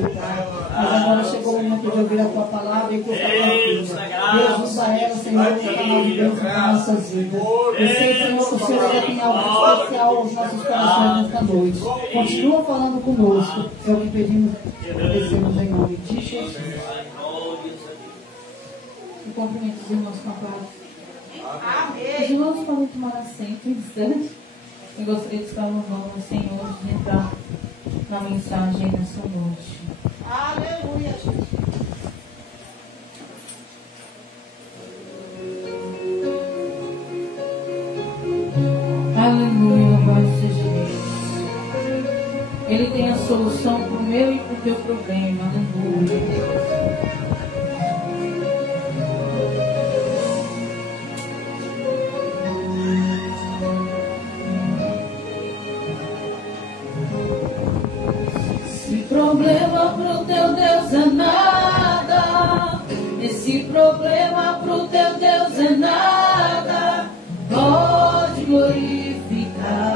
Pai. Mas agora chegou o momento de ouvir a tua palavra e que eu falo. Deus, usa ela, Senhor, para canal de bênção para nossas vidas. Eu sei, Senhor, que o Senhor ainda tem algo especial aos nossos corações nesta noite. Continua falando conosco. É o que pedimos e agradecemos em nome de Jesus. E cumprimento os irmãos com a paz. Os irmãos podem tomar assento um instante. Eu gostaria de estar louvando o Senhor, de entrar na mensagem nessa noite. Aleluia, Jesus. Aleluia, louvado seja Deus. Ele tem a solução para o meu e para o teu problema. Aleluia. Problema pro teu Deus é nada. Esse problema pro teu Deus é nada. Pode glorificar.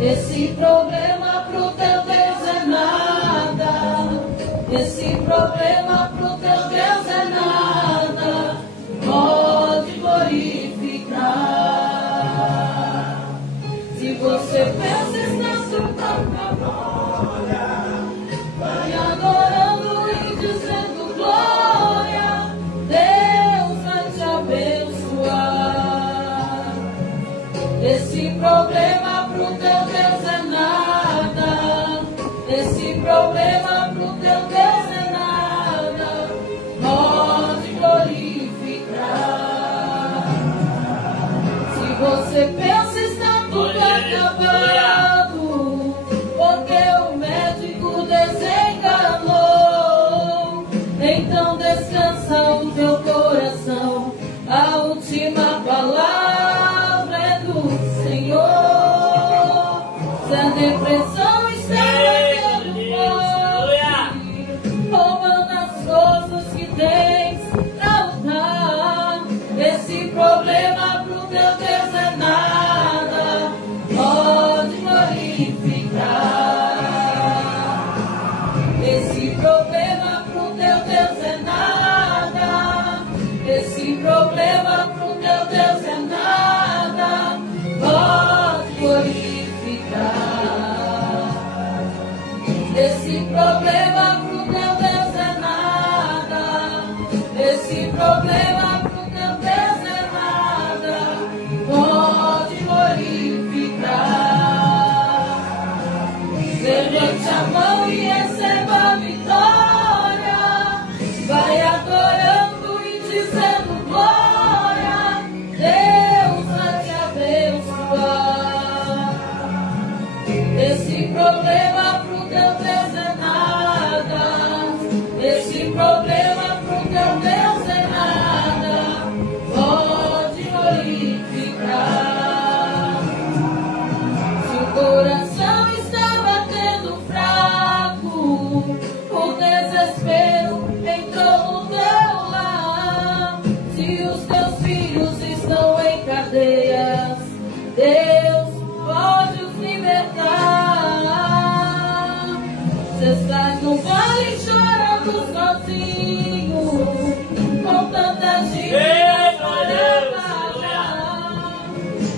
Esse problema pro teu Deus é nada. Esse problema pro teu Deus é nada. Pode glorificar. Se você pensa estar surpreso, vai adorando e dizendo glória. Deus vai te abençoar. Esse problema pro teu Deus é nada. Esse problema pro teu Deus é nada. Pode glorificar. Se você pensa estar tudo acabado, porque o médico desenganou, então descansa o teu coração. A última palavra é do Senhor. Se a depressão está batendo forte, roubando as coisas que tens pra lutar, esse problema pro teu Deus é nada. Pode glorificar. Esse problema pro teu Deus é nada. Esse problema pro teu Deus é nada. Pode glorificar. Esse problema pro teu Deus é nada. Esse problema pro teu Deus é nada. Pode glorificar. Levante a mão e receba a vitória. Vai adorando e dizendo glória. Deus vai te abençoar. Esse problema pro teu Deus é nada. Esse problema pro teu Deus é nada. Pode glorificar. Se o coração está batendo fraco, o desespero entrou no teu lar. Se os teus filhos estão em cadeias, Deus pode os libertar. Você estás no vale chorando sozinho, com tanta gente para pagar.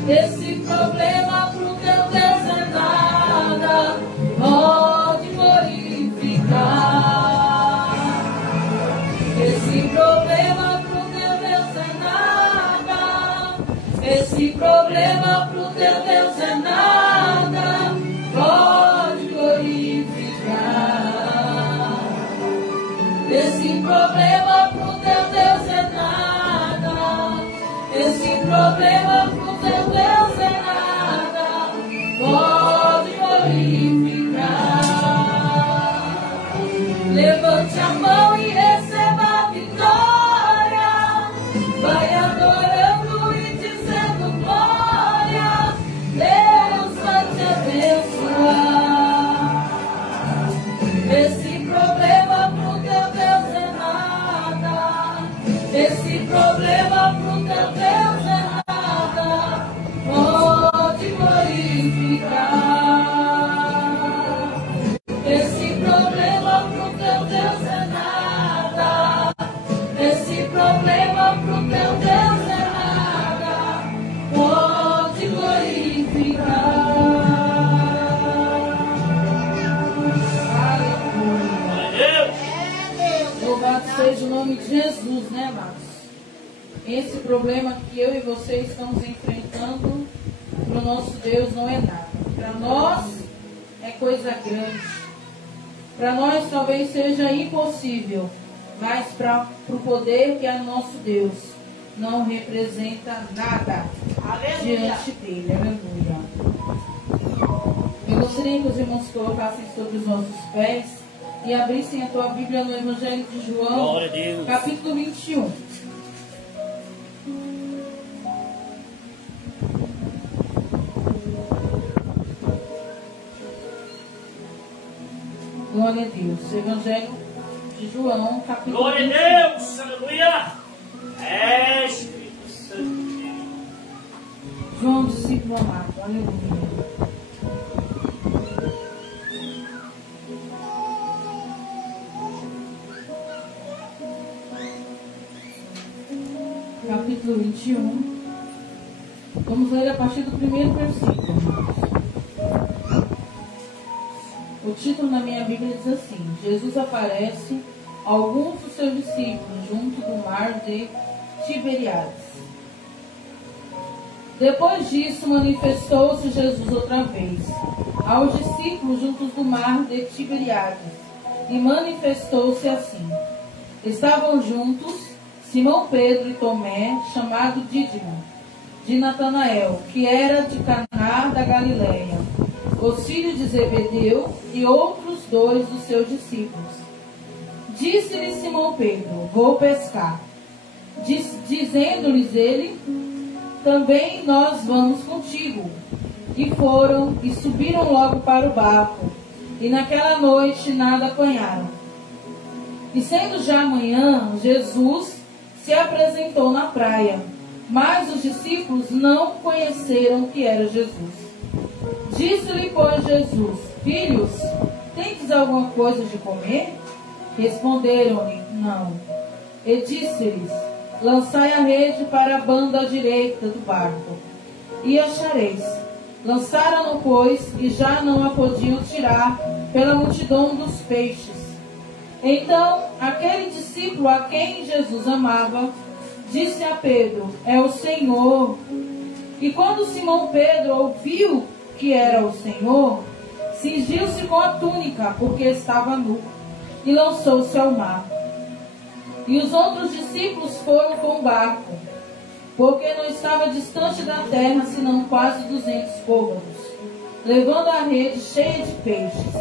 Esse problema pro teu Deus é nada. Pode glorificar. Esse problema pro teu Deus é nada. Esse problema pro teu Deus é nada. Pode glorificar. Esse problema pro teu Deus é nada. Esse problema pro teu Deus é nada. Pode glorificar. Levante a mão e receba a vitória. Vai adorando e dizendo glória. Deus vai te abençoar. Esse problema pro teu Deus é nada. Esse problema pro teu Deus é nada. Pode glorificar. Esse problema pro teu Deus é nada. Esse problema pro teu Deus é nada. Pode glorificar. Louvado seja o nome de Jesus, né, amados? Esse problema que eu e você estamos enfrentando, para o nosso Deus não é nada. Para nós é coisa grande. Para nós talvez seja impossível, mas para o poder que é nosso Deus, não representa nada. Aleluia. Diante dele. Aleluia. Eu gostaria que os irmãos colocassem sobre os nossos pés e abrissem a tua Bíblia no Evangelho de João, capítulo 21. Glória a Deus. Evangelho de João, capítulo 21. Glória a Deus, aleluia. É Espírito Santo. João, discípulo amado, aleluia. Capítulo 21. Vamos ler a partir do primeiro versículo. O título na minha Bíblia diz assim: Jesus aparece a alguns dos seus discípulos junto do mar de Tiberíades. Depois disso, manifestou-se Jesus outra vez aos discípulos juntos do mar de Tiberíades, e manifestou-se assim. Estavam juntos Simão Pedro e Tomé, chamado Dídimo, de Natanael, que era de Caná da Galileia, os filhos de Zebedeu e outros dois dos seus discípulos. Disse-lhe Simão Pedro: vou pescar. Dizendo-lhes ele: também nós vamos contigo. E foram e subiram logo para o barco, e naquela noite nada apanharam. E sendo já manhã, Jesus se apresentou na praia, mas os discípulos não conheceram que era Jesus. Disse-lhe, pois, Jesus: filhos, tendes alguma coisa de comer? Responderam-lhe: não. E disse-lhes: lançai a rede para a banda direita do barco, e achareis. Lançaram-no, pois, e já não a podiam tirar pela multidão dos peixes. Então, aquele discípulo a quem Jesus amava, disse a Pedro: é o Senhor. E quando Simão Pedro ouviu que era o Senhor, cingiu-se com a túnica, porque estava nu, e lançou-se ao mar. E os outros discípulos foram com o barco, porque não estava distante da terra, senão quase 200 côvados, levando a rede cheia de peixes.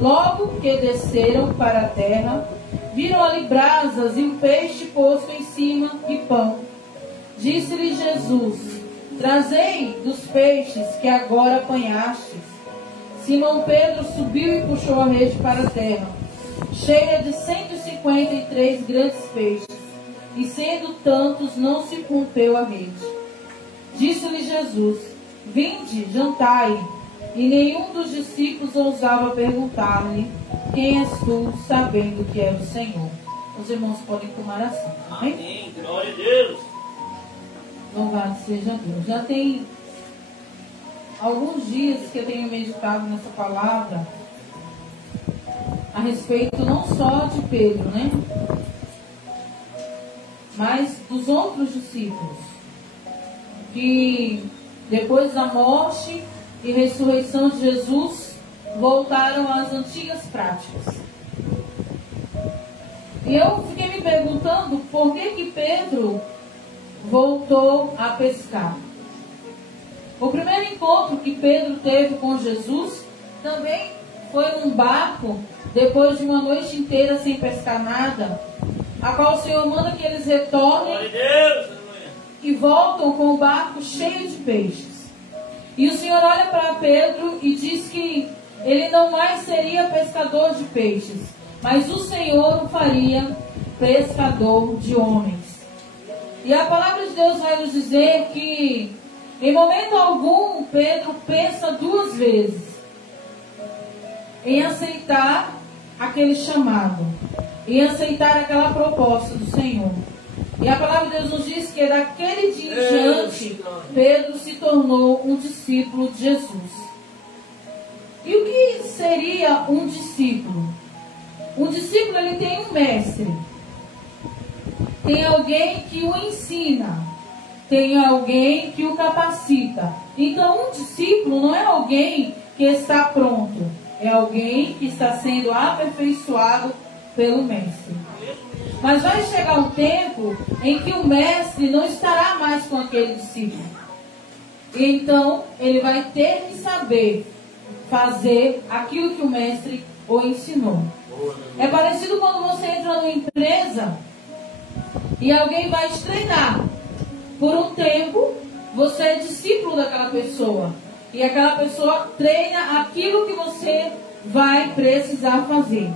Logo que desceram para a terra, viram ali brasas e um peixe posto em cima e pão. Disse-lhe Jesus: trazei dos peixes que agora apanhastes. Simão Pedro subiu e puxou a rede para a terra, cheia de 153 grandes peixes, e sendo tantos, não se rompeu a rede. Disse-lhe Jesus: vinde, jantai. E nenhum dos discípulos ousava perguntar-lhe: quem és tu, sabendo que é o Senhor. Os irmãos podem tomar assim. Amém? Amém. Glória a Deus. Louvado seja Deus. Já tem alguns dias que eu tenho meditado nessa palavra a respeito não só de Pedro, né? Mas dos outros discípulos que depois da morte e ressurreição de Jesus voltaram às antigas práticas. E eu fiquei me perguntando por que Pedro voltou a pescar. O primeiro encontro que Pedro teve com Jesus também foi num barco, depois de uma noite inteira sem pescar nada, a qual o Senhor manda que eles retornem e voltam com o barco cheio de peixes. E o Senhor olha para Pedro e diz que ele não mais seria pescador de peixes, mas o Senhor o faria pescador de homens. E a palavra de Deus vai nos dizer que em momento algum Pedro pensa duas vezes. em aceitar aquele chamado, em aceitar aquela proposta do Senhor. E a palavra de Deus nos diz que daquele dia em diante, Pedro se tornou um discípulo de Jesus. E o que seria um discípulo? Um discípulo, ele tem um mestre. Tem alguém que o ensina. Tem alguém que o capacita. Então, um discípulo não é alguém que está pronto. É alguém que está sendo aperfeiçoado pelo mestre. Mas vai chegar um tempo em que o mestre não estará mais com aquele discípulo. E então, ele vai ter que saber fazer aquilo que o mestre o ensinou. É parecido quando você entra numa empresa e alguém vai te treinar. Por um tempo, você é discípulo daquela pessoa. E aquela pessoa treina aquilo que você vai precisar fazer.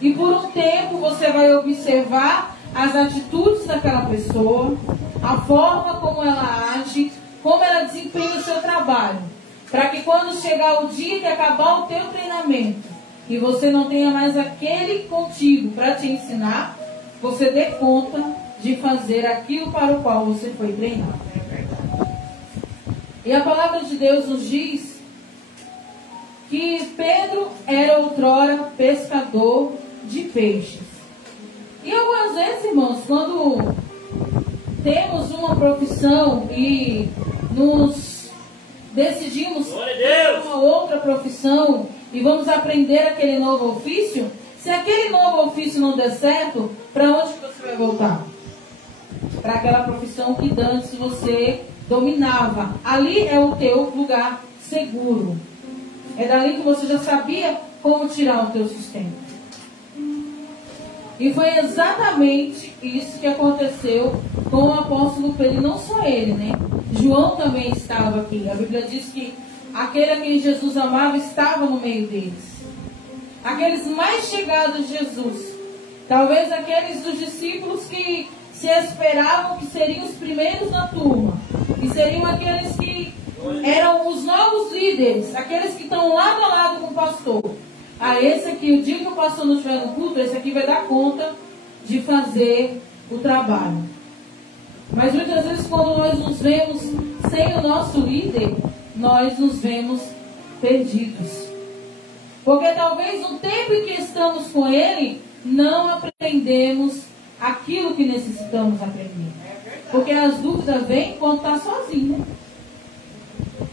E por um tempo, você vai observar as atitudes daquela pessoa, a forma como ela age, como ela desempenha o seu trabalho. Para que quando chegar o dia que acabar o teu treinamento e você não tenha mais aquele contigo para te ensinar, você dê conta de fazer aquilo para o qual você foi treinado. E a palavra de Deus nos diz que Pedro era outrora pescador de peixes. E algumas vezes, irmãos, quando temos uma profissão e nos decidimos ter uma outra profissão e vamos aprender aquele novo ofício, se aquele novo ofício não der certo, para onde você vai voltar? Para aquela profissão que antes você dominava. Ali é o teu lugar seguro. É dali que você já sabia como tirar o teu sustento. E foi exatamente isso que aconteceu com o apóstolo Pedro. E não só ele, né? João também estava aqui. A Bíblia diz que aquele a quem Jesus amava estava no meio deles. Aqueles mais chegados de Jesus. Talvez aqueles dos discípulos que se esperavam que seriam os primeiros na turma. Que seriam aqueles que eram os novos líderes. Aqueles que estão lado a lado com o pastor. Esse aqui, o dia que o pastor não estiver no culto, esse aqui vai dar conta de fazer o trabalho. Mas muitas vezes quando nós nos vemos sem o nosso líder, nós nos vemos perdidos. Porque talvez no tempo em que estamos com ele, não aprendemos aquilo que necessitamos aprender. Porque as dúvidas vêm quando está sozinho.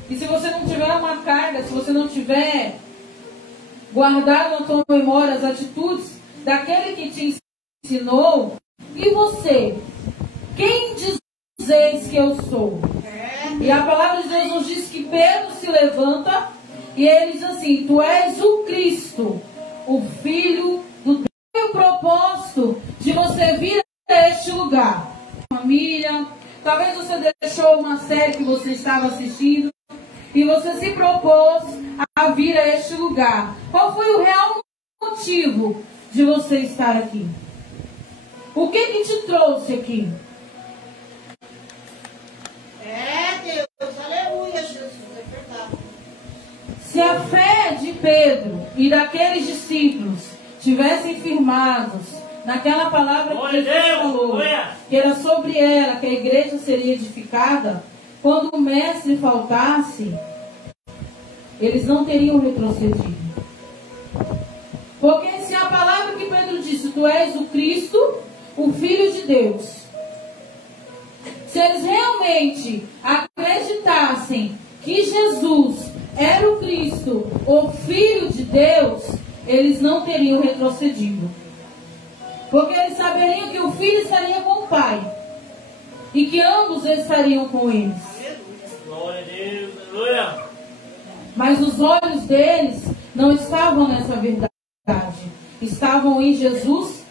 E se você não tiver uma carga, se você não tiver guardado na tua memória as atitudes daquele que te ensinou, e você? Quem dizeis que eu sou? E a palavra de Deus nos diz que Pedro se levanta e ele diz assim: tu és o Cristo, o Filho do Deus. E o propósito de você vir a este lugar? Família, talvez você deixou uma série que você estava assistindo e você se propôs a vir a este lugar. Qual foi o real motivo de você estar aqui? O que te trouxe aqui? Deus, aleluia, Jesus, é verdade. Se a fé de Pedro e daqueles discípulos tivessem firmados naquela palavra que Jesus falou, que era sobre ela que a igreja seria edificada, quando o mestre faltasse, eles não teriam retrocedido. Porque se a palavra que Pedro disse, tu és o Cristo, o Filho de Deus, se eles realmente acreditassem que Jesus era o Cristo, o Filho de Deus, eles não teriam retrocedido. Porque eles saberiam que o Filho estaria com o Pai. E que ambos estariam com eles. Glória a Deus, aleluia. Mas os olhos deles não estavam nessa verdade. Estavam em Jesus,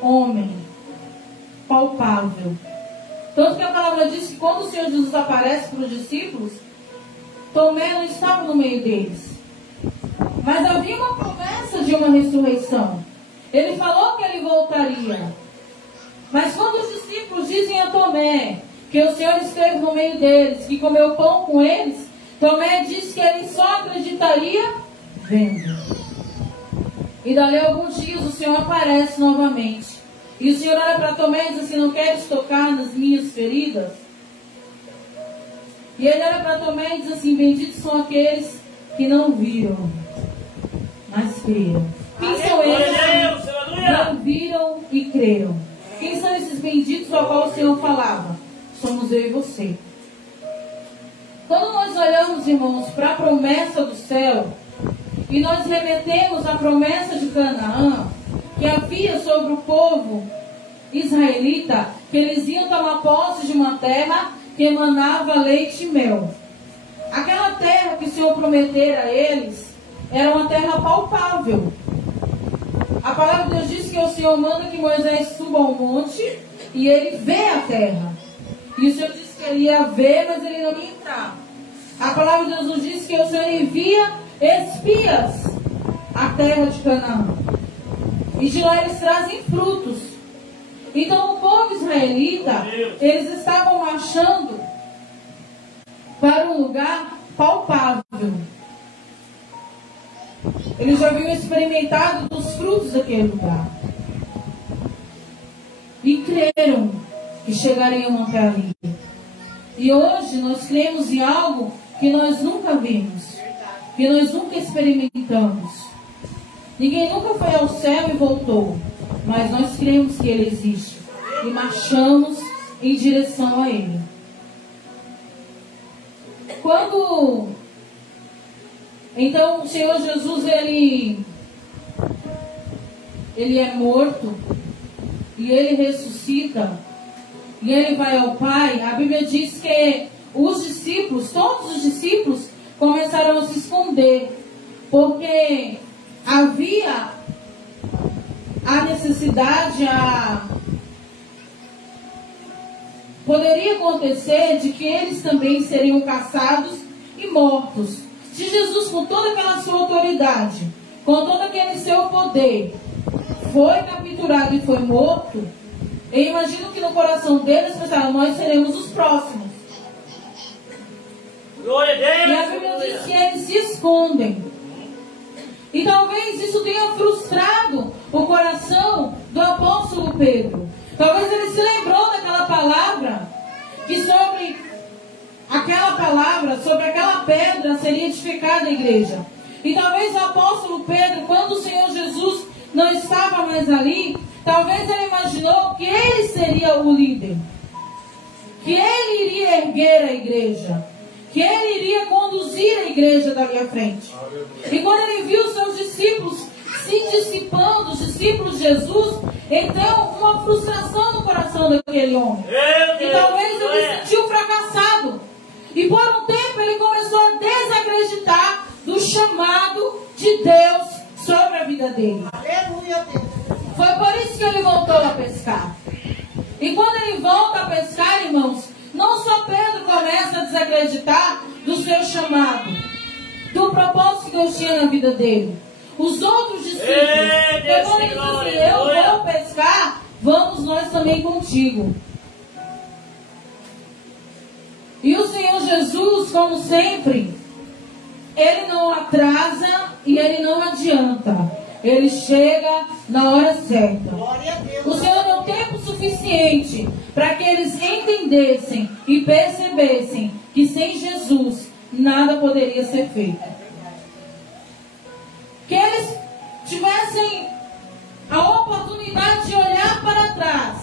homem, palpável. Tanto que a palavra diz que quando o Senhor Jesus aparece para os discípulos, Tomé não estava no meio deles. Mas havia uma promessa de uma ressurreição. Ele falou que ele voltaria. Mas quando os discípulos dizem a Tomé que o Senhor esteve no meio deles, que comeu pão com eles, Tomé disse que ele só acreditaria vendo. E dali a alguns dias o Senhor aparece novamente. E o Senhor olha para Tomé e diz assim: não queres tocar nas minhas feridas? E ele olha para Tomé e diz assim: benditos são aqueles que não viram, mas creram. Quem são eles que não viram e creram? Quem são esses benditos ao qual o Senhor falava? Somos eu e você. Quando nós olhamos, irmãos, para a promessa do céu, e nós remetemos a promessa de Canaã, que havia sobre o povo israelita, que eles iam tomar posse de uma terra que emanava leite e mel. Aquela terra que o Senhor prometera a eles era uma terra palpável. A palavra de Deus diz que o Senhor manda que Moisés suba ao monte e ele vê a terra. E o Senhor disse que ele ia ver, mas ele não ia entrar. A palavra de Deus nos diz que o Senhor envia espias à terra de Canaã. E de lá eles trazem frutos. Então o povo israelita, eles estavam marchando para um lugar palpável. Eles já haviam experimentado dos frutos daquele lugar. E creram que chegariam até ali. E hoje nós cremos em algo que nós nunca vimos, que nós nunca experimentamos. Ninguém nunca foi ao céu e voltou, mas nós cremos que Ele existe e marchamos em direção a Ele. Quando então o Senhor Jesus ele é morto e Ele ressuscita e Ele vai ao Pai, a Bíblia diz que os discípulos, todos os discípulos, começaram a se esconder, porque havia a necessidade, poderia acontecer de que eles também seriam caçados e mortos. Se Jesus, com toda aquela sua autoridade, com todo aquele seu poder, foi capturado e foi morto, eu imagino que no coração deles pensaram: nós seremos os próximos. E a Bíblia diz que eles se escondem. E talvez isso tenha frustrado o coração do apóstolo Pedro. Talvez ele se lembrou daquela palavra, que sobre aquela pedra seria edificada a igreja. E talvez o apóstolo Pedro, quando o Senhor Jesus não estava mais ali, talvez ele imaginou que ele seria o líder, que ele iria erguer a igreja, que ele iria conduzir a igreja dali à frente. E quando ele viu os seus discípulos se dissipando, os discípulos de Jesus, então uma frustração no coração daquele homem. E talvez ele se sentiu fracassado. E por um tempo ele começou a desacreditar do chamado de Deus sobre a vida dele. Aleluia, Deus. Foi por isso que ele voltou a pescar. E quando ele volta a pescar, irmãos, não só Pedro começa a desacreditar do seu chamado, do propósito que Deus tinha na vida dele. Os outros discípulos, quando ele diz assim: eu vou pescar, vamos nós também contigo. E o Senhor Jesus, como sempre, Ele não atrasa e Ele não adianta. Ele chega na hora certa. O Senhor deu tempo suficiente para que eles entendessem e percebessem que sem Jesus nada poderia ser feito. Que eles tivessem a oportunidade de olhar para trás,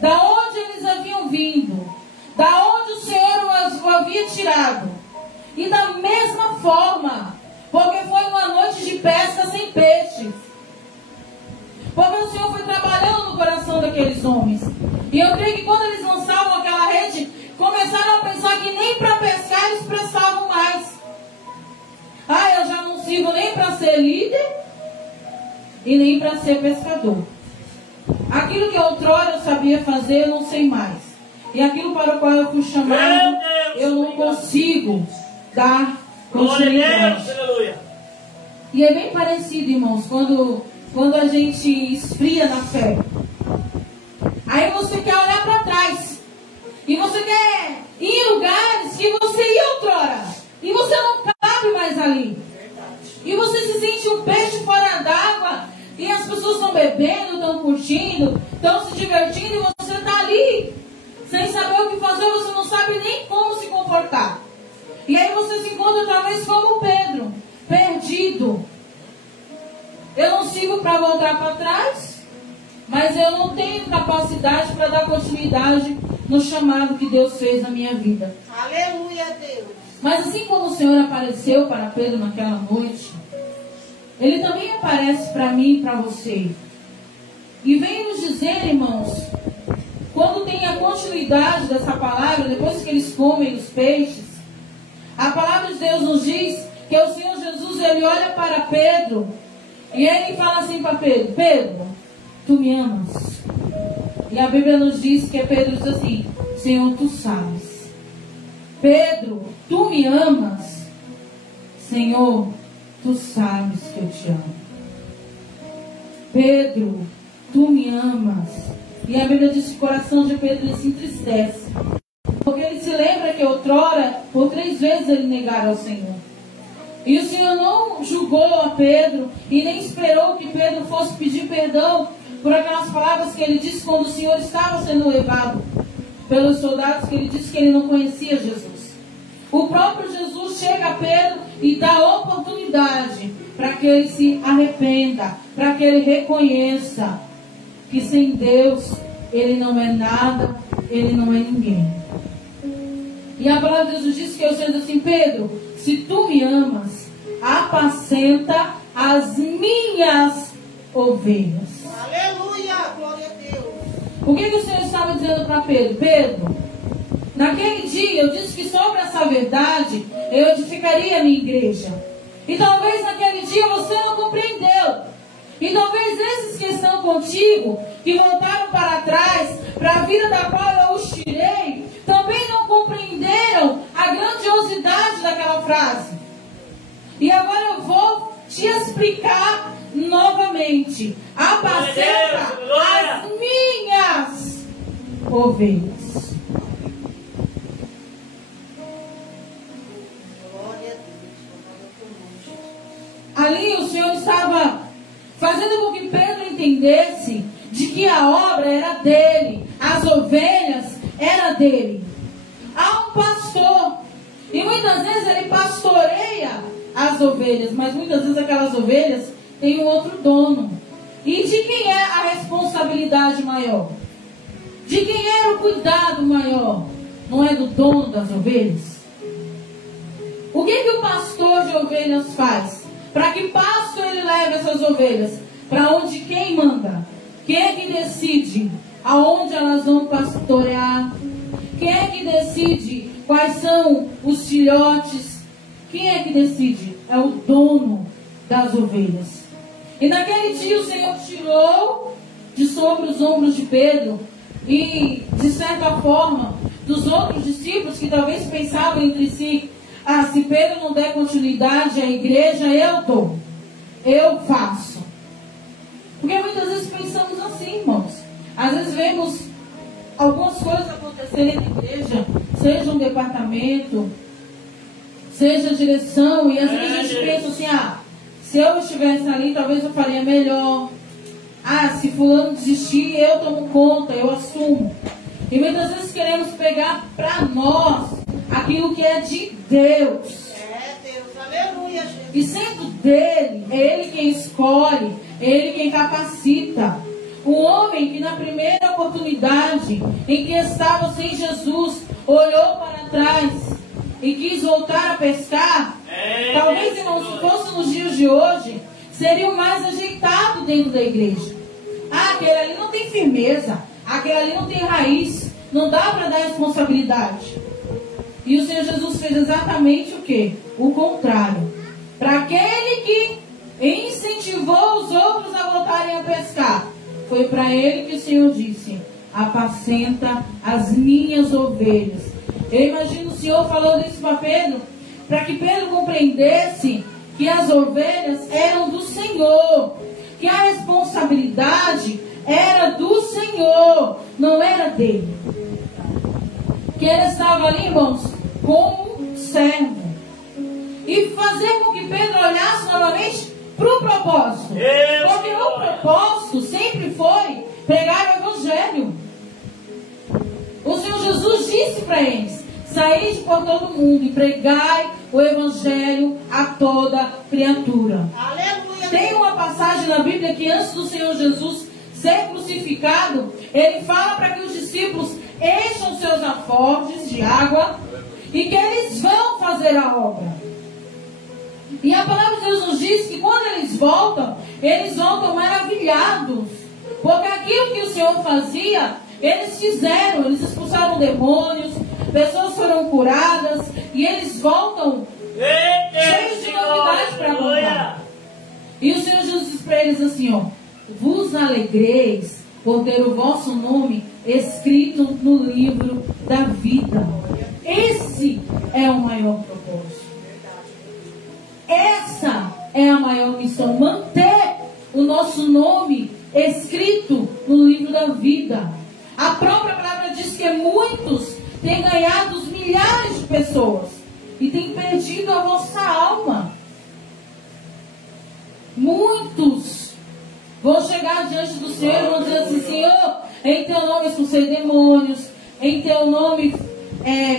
da onde eles haviam vindo, da onde o Senhor o havia tirado. E da mesma forma, porque foi uma noite de pesca sem peixes, porque o Senhor foi trabalhando no coração daqueles homens. E eu creio que quando eles lançavam aquela rede, começaram a pensar que nem para pescar eles prestavam mais. Eu já não sirvo nem para ser líder e nem para ser pescador. Aquilo que outrora eu sabia fazer, eu não sei mais. E aquilo para o qual eu fui chamado, eu não consigo dar continuidade. E é bem parecido, irmãos, quando a gente esfria na fé. Aí você quer olhar para trás. E você quer ir em lugares que você ia outrora. E você não cabe mais ali. E você se sente um peixe fora d'água. E as pessoas estão bebendo, estão curtindo, estão se divertindo e você está ali, sem saber o que fazer, você não sabe nem como se comportar. E aí você se encontra talvez como Pedro, perdido. Eu não sirvo para voltar para trás, mas eu não tenho capacidade para dar continuidade no chamado que Deus fez na minha vida. Aleluia, Deus. Mas assim como o Senhor apareceu para Pedro naquela noite, Ele também aparece para mim e para você. E vem nos dizer, irmãos, quando tem a continuidade dessa palavra, depois que eles comem os peixes, a palavra de Deus nos diz que o Senhor Jesus, Ele olha para Pedro e Ele fala assim para Pedro: Pedro, tu me amas? E a Bíblia nos diz que Pedro diz assim: Senhor, tu sabes. Pedro, tu me amas? Senhor, tu sabes que eu te amo. Pedro, tu me amas? E a Bíblia diz que o coração de Pedro ele se entristece, porque ele se lembra que outrora, por 3 vezes ele negara ao Senhor. E o Senhor não julgou a Pedro e nem esperou que Pedro fosse pedir perdão por aquelas palavras que ele disse quando o Senhor estava sendo levado pelos soldados, que ele disse que ele não conhecia Jesus. O próprio Jesus chega a Pedro e dá oportunidade para que ele se arrependa, para que ele reconheça que sem Deus ele não é nada, ele não é ninguém. E a palavra de Deus diz que eu sendo assim: Pedro, se tu me amas, apacenta as minhas ovelhas. Aleluia, glória a Deus. O que o Senhor estava dizendo para Pedro? Pedro, naquele dia eu disse que sobre essa verdade eu edificaria a minha igreja. E talvez naquele dia você não compreendeu. E talvez esses que estão contigo, que voltaram para trás, para a vida da qual eu os tirei, também não compreenderam a grandiosidade daquela frase. E agora eu vou te explicar novamente. Apacenta as minhas ovelhas. Glória a Deus. Ali o Senhor estava fazendo com que Pedro entendesse de que a obra era dele, as ovelhas era dele. Há um pastor e muitas vezes ele pastoreia as ovelhas, mas muitas vezes aquelas ovelhas têm um outro dono. E de quem é a responsabilidade maior? De quem era o cuidado maior? Não é do dono das ovelhas? O que o pastor de ovelhas faz? Para que pasto ele leve essas ovelhas? Para onde quem manda? Quem é que decide aonde elas vão pastorear? Quem é que decide quais são os filhotes? Quem é que decide? É o dono das ovelhas. E naquele dia o Senhor tirou de sobre os ombros de Pedro e, de certa forma, dos outros discípulos que talvez pensavam entre si: se Pedro não der continuidade à igreja, eu dou, eu faço. Porque muitas vezes pensamos assim, irmãos. Às vezes vemos algumas coisas acontecerem na igreja, seja um departamento, seja direção, e às vezes a gente pensa assim: se eu estivesse ali, talvez eu faria melhor. Se fulano desistir, eu tomo conta, eu assumo. E muitas vezes queremos pegar para nós aquilo que é de Deus. É, Deus, aleluia, Jesus. E sendo dele, é ele quem escolhe, é ele quem capacita. O homem que na primeira oportunidade em que estava sem Jesus, olhou para trás e quis voltar a pescar, talvez se não fosse nos dias de hoje, seria o mais ajeitado dentro da igreja. Aquele ali não tem firmeza, aquele ali não tem raiz, não dá para dar responsabilidade. E o Senhor Jesus fez exatamente o quê? O contrário. Para aquele que incentivou os outros a voltarem a pescar, foi para ele que o Senhor disse: apacenta as minhas ovelhas. Eu imagino o Senhor falando isso para Pedro, para que Pedro compreendesse que as ovelhas eram do Senhor, que a responsabilidade era do Senhor, não era dele. Que ele estava ali, irmãos, como servo. E fazer com que Pedro olhasse novamente para o propósito. Porque propósito sempre foi pregar o Evangelho. O Senhor Jesus disse para eles: saí por todo mundo e pregai o Evangelho a toda criatura. Aleluia. Tem uma passagem na Bíblia que antes do Senhor Jesus ser crucificado, ele fala para que os discípulos encham seus alforjes de água e que eles vão fazer a obra. E a palavra de Deus nos diz que quando eles voltam maravilhados, porque aquilo que o Senhor fazia, eles fizeram, eles expulsaram demônios, pessoas foram curadas, e eles voltam cheios de novidade para contar. E o Senhor Jesus diz para eles assim, ó: vos alegreis por ter o vosso nome escrito no livro da vida. Esse é o maior propósito. Essa é a maior missão, manter o nosso nome escrito no livro da vida. A própria palavra diz que muitos têm ganhado milhares de pessoas e têm perdido a vossa alma. Muitos vão chegar diante do Senhor e vão dizer assim: Senhor, em teu nome expulsei demônios, em teu nome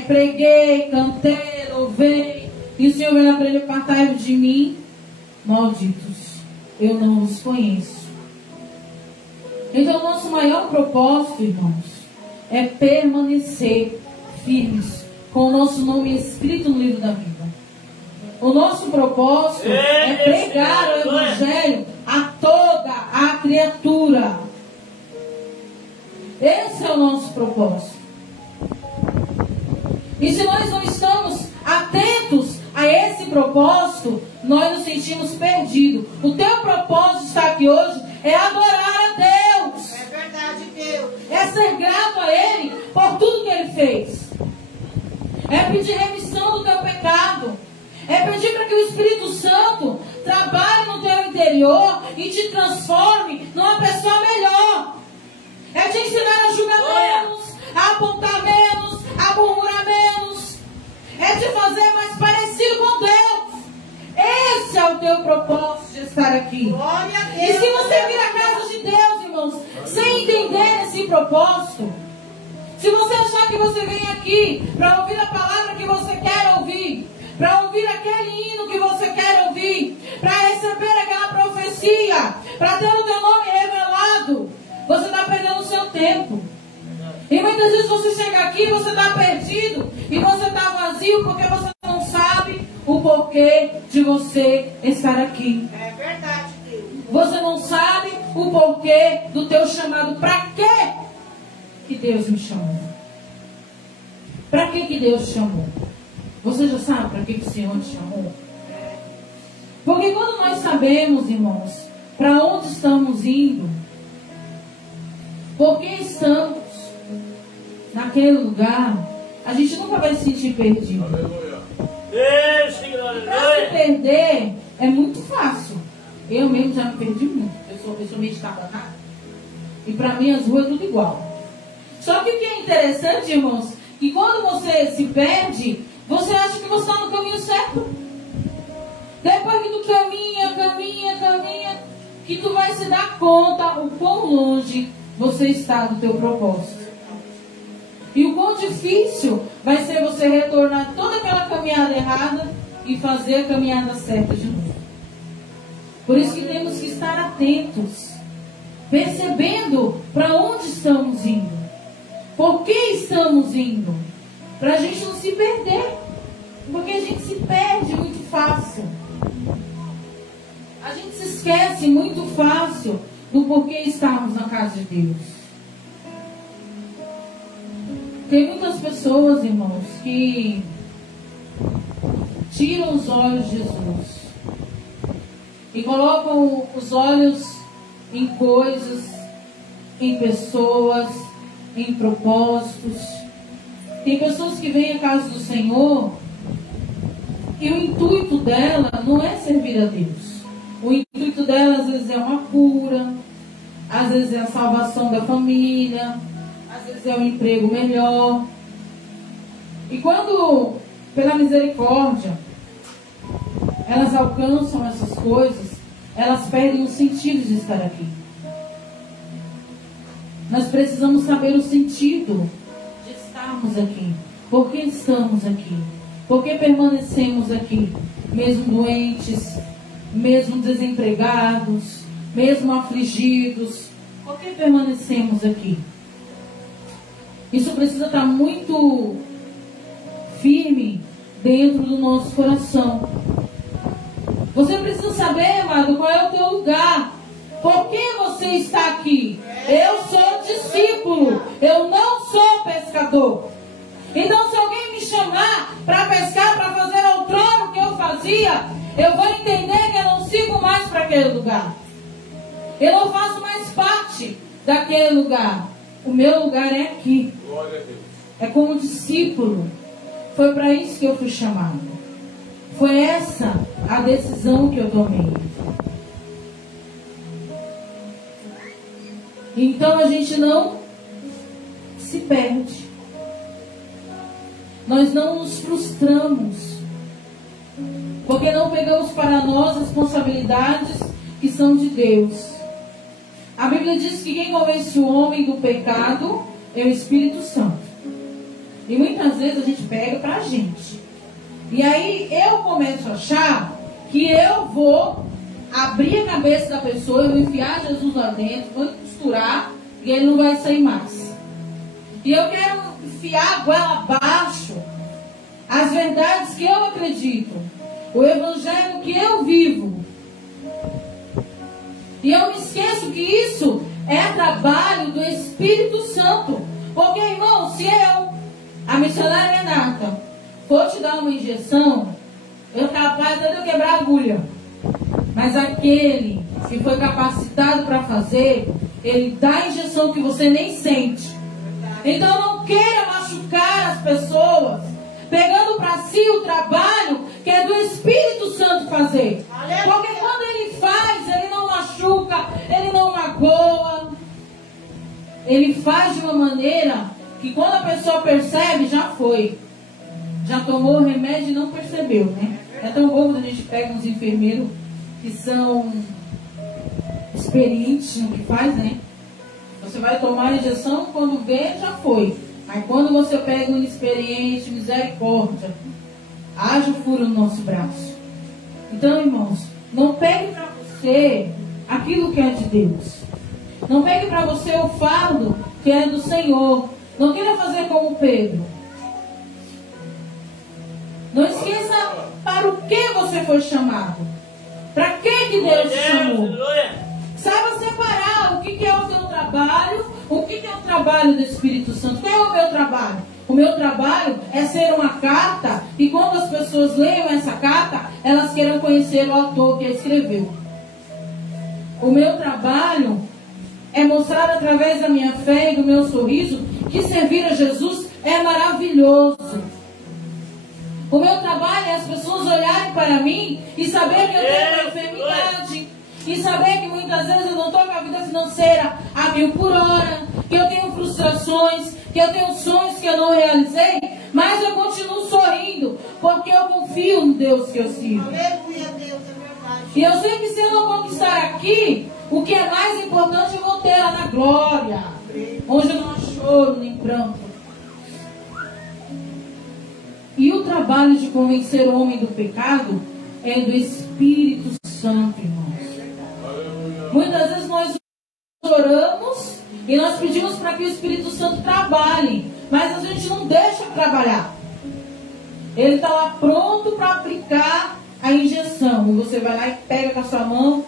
preguei, cantei, louvei. E o Senhor vai lá para ele: apartai-vos de mim, malditos, eu não os conheço. Então, o nosso maior propósito, irmãos, é permanecer firmes com o nosso nome escrito no livro da vida. O nosso propósito é pregar o Evangelho a toda a criatura. Esse é o nosso propósito. E se nós não estamos atentos a esse propósito, nós nos sentimos perdidos. O teu propósito de estar aqui hoje é adorar a Deus. É verdade, Deus. É ser grato a Ele por tudo que Ele fez. É pedir remissão do teu pecado. É pedir para que o Espírito Santo trabalhe no teu interior e te transforme numa pessoa melhor. É te ensinar a julgar menos, a apontar menos, a murmurar menos. É te fazer mais parecido com Deus. Esse é o teu propósito de estar aqui. Glória a Deus. E se você vir à casa de Deus, irmãos, sem entender esse propósito, se você achar que você vem aqui para ouvir a palavra que você quer ouvir, para ouvir aquele hino que você quer ouvir, para receber aquela profecia, para ter o teu nome revelado, você está perdendo o seu tempo. E muitas vezes você chega aqui e você está perdido, e você está vazio porque você não sabe o porquê de você estar aqui. É verdade, Deus. Você não sabe o porquê do teu chamado. Para quê que Deus me chamou? Para que Deus te chamou? Você já sabe para que o Senhor te chamou? Porque quando nós sabemos, irmãos, para onde estamos indo, por que estamos naquele lugar, a gente nunca vai se sentir perdido. Para se perder é muito fácil. Eu mesmo já me perdi muito. Eu sou meio estabanada. E para mim as ruas é tudo igual. Só que o que é interessante, irmãos, que quando você se perde, você acha que você está no caminho certo. Depois que tu caminha, que tu vai se dar conta o quão longe você está do teu propósito. E o quão difícil vai ser você retornar toda aquela caminhada errada e fazer a caminhada certa de novo. Por isso que temos que estar atentos, percebendo para onde estamos indo, por que estamos indo, para a gente não se perder, porque a gente se perde muito fácil. A gente se esquece muito fácil do porquê estarmos na casa de Deus. Tem muitas pessoas, irmãos, que tiram os olhos de Jesus e colocam os olhos em coisas, em pessoas, em propósitos. Tem pessoas que vêm à casa do Senhor e o intuito dela não é servir a Deus. O intuito dela às vezes é uma cura, às vezes é a salvação da família, às vezes é um emprego melhor. E quando, pela misericórdia, elas alcançam essas coisas, elas perdem o sentido de estar aqui. Nós precisamos saber o sentido de estarmos aqui. Por que estamos aqui? Por que permanecemos aqui? Mesmo doentes, mesmo desempregados, mesmo afligidos. Por que permanecemos aqui? Isso precisa estar muito firme dentro do nosso coração. Você precisa saber, amado, qual é o teu lugar. Por que você está aqui? Eu sou discípulo, eu não sou pescador. Então, se alguém me chamar para pescar, para fazer outrora o que eu fazia, eu vou entender que eu não sigo mais para aquele lugar. Eu não faço mais parte daquele lugar. O meu lugar é aqui. É como discípulo. Foi para isso que eu fui chamado. Foi essa a decisão que eu tomei. Então a gente não se perde. Nós não nos frustramos. Porque não pegamos para nós responsabilidades que são de Deus. A Bíblia diz que quem convence o homem do pecado é o Espírito Santo. E muitas vezes a gente pega para a gente. E aí eu começo a achar que eu vou abrir a cabeça da pessoa, eu vou enfiar Jesus lá dentro, vou costurar e ele não vai sair mais. E eu quero enfiar a goela abaixo as verdades que eu acredito, o evangelho que eu vivo. E eu me esqueço que isso é trabalho do Espírito Santo. Porque, irmão, se eu, a missionária Renata, for te dar uma injeção, eu capaz até de eu quebrar a agulha. Mas aquele que foi capacitado para fazer, ele dá a injeção que você nem sente. Então não queira machucar as pessoas, pegando para si o trabalho que é do Espírito Santo fazer. Porque quando ele faz, ele não machuca, ele não magoa. Ele faz de uma maneira que quando a pessoa percebe, já foi. Já tomou o remédio e não percebeu, né? É tão bom quando a gente pega uns enfermeiros que são experientes no que faz, né? Você vai tomar a injeção, quando vê, já foi. Mas quando você pega um inexperiente, misericórdia, haja o furo no nosso braço. Então, irmãos, não pegue para você aquilo que é de Deus. Não pegue para você o fardo que é do Senhor. Não queira fazer como Pedro. Não esqueça para o que você foi chamado. Para que Deus te chamou. Saiba separar o que é o teu trabalho, o que é o trabalho do Espírito Santo. Qual é o meu trabalho? O meu trabalho é ser uma carta e quando as pessoas leiam essa carta, elas queiram conhecer o autor que a escreveu. O meu trabalho é mostrar através da minha fé e do meu sorriso que servir a Jesus é maravilhoso. O meu trabalho é as pessoas olharem para mim e saber que eu tenho uma enfermidade. E saber que muitas vezes eu não estou com a vida financeira a 1000 por hora. Que eu tenho frustrações, que eu tenho sonhos que eu não realizei. Mas eu continuo sorrindo, porque eu confio no Deus que eu sirvo. Aleluia, Deus, é verdade. E eu sei que se eu não conquistar aqui, o que é mais importante eu vou ter lá na glória. Onde não há choro nem pranto. E o trabalho de convencer o homem do pecado é do Espírito Santo, irmãos. Muitas vezes nós oramos e nós pedimos para que o Espírito Santo trabalhe, mas a gente não deixa trabalhar. Ele está lá pronto para aplicar a injeção. E você vai lá e pega com a sua mão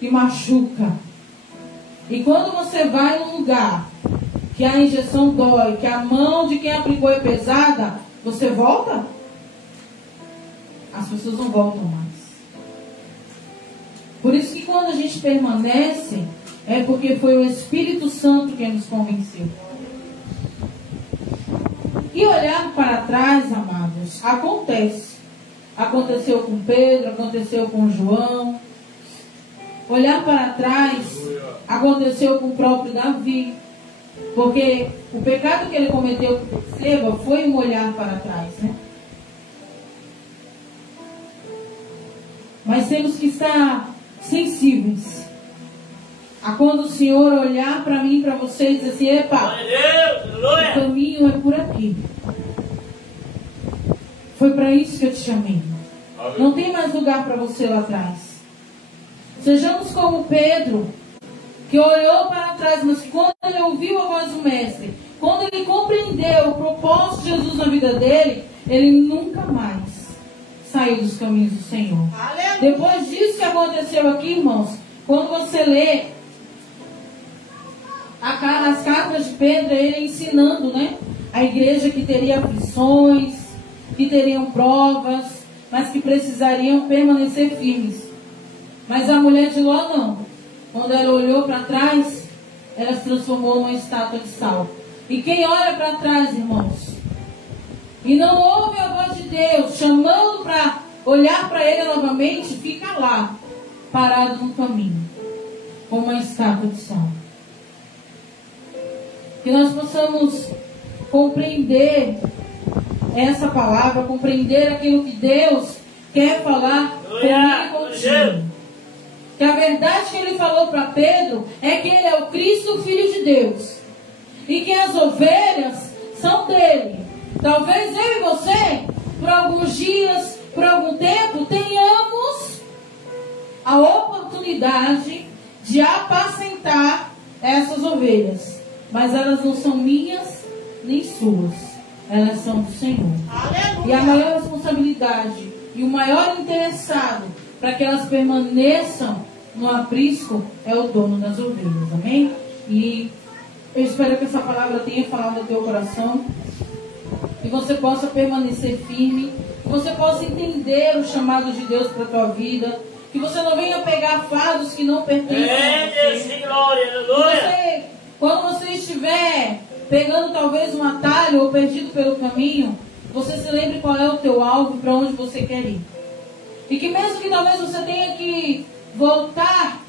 e machuca. E quando você vai num lugar que a injeção dói, que a mão de quem aplicou é pesada, você volta? As pessoas não voltam mais. Por isso que quando a gente permanece, é porque foi o Espírito Santo que nos convenceu. E olhar para trás, amados, acontece. Aconteceu com Pedro, aconteceu com João. Olhar para trás, aconteceu com o próprio Davi. Porque o pecado que ele cometeu com Betseba foi um olhar para trás, né? Mas temos que estar sensíveis a quando o Senhor olhar para mim, para você e dizer assim, epa, o caminho é por aqui. Foi para isso que eu te chamei. Não tem mais lugar para você lá atrás. Sejamos como Pedro, que olhou para trás, mas que quando ele ouviu a voz do Mestre, quando ele compreendeu o propósito de Jesus na vida dele, ele nunca mais saiu dos caminhos do Senhor. Aleluia. Depois disso que aconteceu aqui, irmãos, quando você lê as cartas de Pedro, ele ensinando, né, a igreja que teria aflições, que teriam provas, mas que precisariam permanecer firmes. Mas a mulher de Ló não. Quando ela olhou para trás, ela se transformou numa estátua de sal. E quem olha para trás, irmãos, e não ouve a voz de Deus chamando para olhar para ele novamente, fica lá, parado no caminho, como uma estátua de sal. Que nós possamos compreender essa palavra, compreender aquilo que Deus quer falar comigo e contigo. Que a verdade que ele falou para Pedro é que ele é o Cristo, o Filho de Deus. E que as ovelhas são dele. Talvez eu e você, por alguns dias, por algum tempo, tenhamos a oportunidade de apacentar essas ovelhas. Mas elas não são minhas nem suas. Elas são do Senhor. Aleluia. E a maior responsabilidade e o maior interessado para que elas permaneçam no aprisco é o dono das ovelhas. Amém? E eu espero que essa palavra tenha falado no teu coração. Que você possa permanecer firme. Que você possa entender o chamado de Deus para a tua vida. Que você não venha pegar fardos que não pertencem a você. Quando você estiver pegando talvez um atalho ou perdido pelo caminho, você se lembre qual é o teu alvo e para onde você quer ir. E que mesmo que talvez você tenha que voltar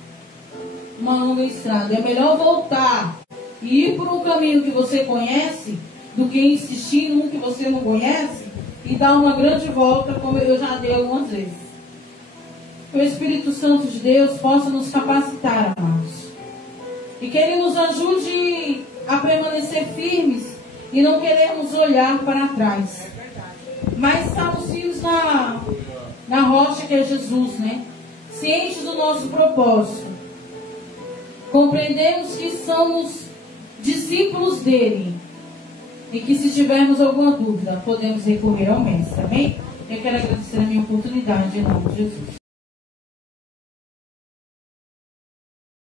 uma longa estrada, é melhor voltar e ir por um caminho que você conhece do que insistir num que você não conhece e dar uma grande volta, como eu já dei algumas vezes. Que o Espírito Santo de Deus possa nos capacitar, amados. E que Ele nos ajude a permanecer firmes e não queremos olhar para trás. Mas estamos firmes na rocha que é Jesus, né? Cientes do nosso propósito. Compreendemos que somos discípulos dele. E que se tivermos alguma dúvida, podemos recorrer ao Mestre. Amém? Eu quero agradecer a minha oportunidade em nome de Jesus.